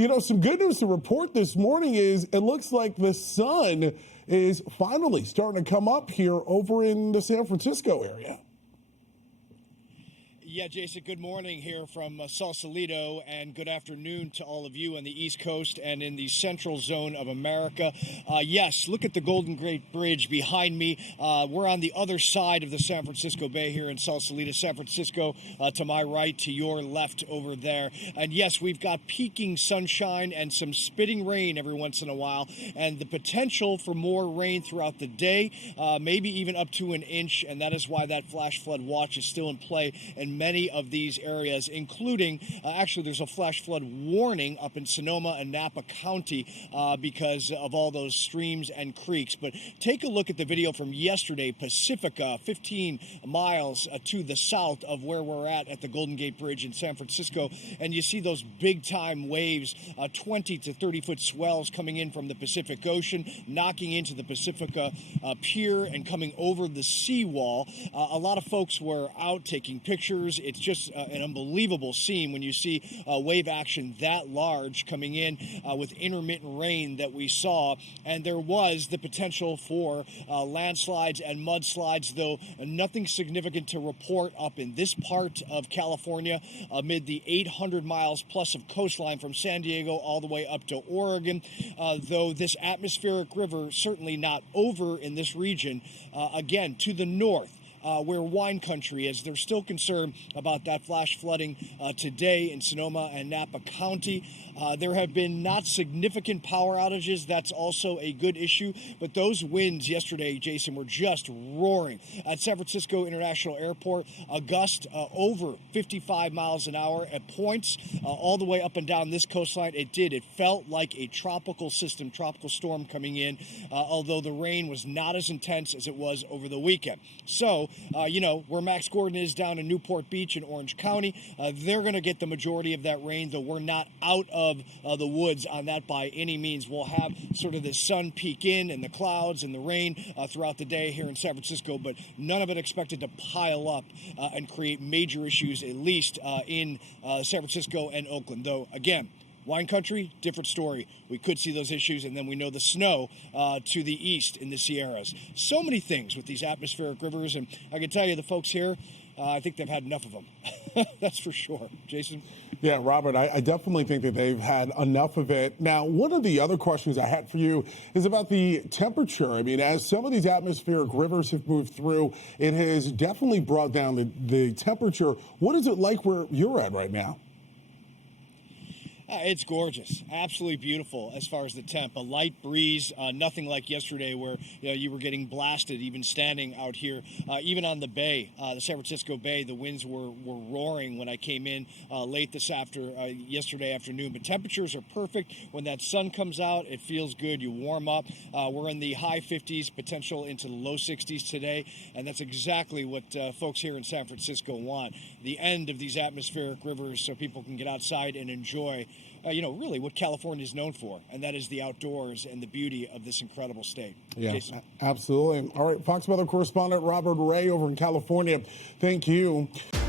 Some good news to report this morning is it looks like the sun is finally starting to come up here over in the San Francisco area. Yeah, Jason, good morning here from Sausalito, and good afternoon to all of you on the East Coast and in the central zone of America. Yes, look at the Golden Gate Bridge behind me. We're on the other side of the San Francisco Bay here in Sausalito, San Francisco, to my right, to your left over there. And yes, we've got peaking sunshine and some spitting rain every once in a while, and the potential for more rain throughout the day, maybe even up to an inch, and that is why that flash flood watch is still in play in many of these areas, including, actually, there's a flash flood warning up in Sonoma and Napa County because of all those streams and creeks. But take a look at the video from yesterday, Pacifica, 15 miles to the south of where we're at the Golden Gate Bridge in San Francisco, and you see those big-time waves, 20 to 30-foot swells coming in from the Pacific Ocean, knocking into the Pacifica pier and coming over the seawall. A lot of folks were out taking pictures. It's just an unbelievable scene when you see wave action that large coming in with intermittent rain that we saw. And there was the potential for landslides and mudslides, though nothing significant to report up in this part of California amid the 800 miles plus of coastline from San Diego all the way up to Oregon. Though this atmospheric river certainly not over in this region, again, to the north. Where wine country is. They're still concerned about that flash flooding today in Sonoma and Napa County. There have been not significant power outages. That's also a good issue. But those winds yesterday, Jason, were just roaring. At San Francisco International Airport, a gust over 55 miles an hour at points all the way up and down this coastline. It felt like a tropical system, tropical storm coming in, although the rain was not as intense as it was over the weekend. So, where Max Gordon is down in Newport Beach in Orange County, they're going to get the majority of that rain, though we're not out of the woods on that by any means. We'll have sort of the sun peek in and the clouds and the rain throughout the day here in San Francisco, but none of it expected to pile up and create major issues, at least in San Francisco and Oakland. Though, again, wine country, different story. We could see those issues, and then we know the snow to the east in the Sierras. So many things with these atmospheric rivers, and I can tell you the folks here, I think they've had enough of them. That's for sure. Jason? Yeah, Robert, I definitely think that they've had enough of it. Now, one of the other questions I had for you is about the temperature. I mean, as some of these atmospheric rivers have moved through, it has definitely brought down the temperature. What is it like where you're at right now? It's gorgeous, absolutely beautiful as far as the temp. A light breeze, nothing like yesterday where you were getting blasted even standing out here. Even on the bay, the San Francisco Bay, the winds were roaring when I came in late yesterday afternoon. But temperatures are perfect. When that sun comes out, it feels good. You warm up. We're in the high 50s, potential into the low 60s today, and that's exactly what folks here in San Francisco want. The end of these atmospheric rivers so people can get outside and enjoy really what California is known for, and that is the outdoors and the beauty of this incredible state. Yeah, Jason? Absolutely. All right, Fox Weather correspondent Robert Ray over in California, thank you.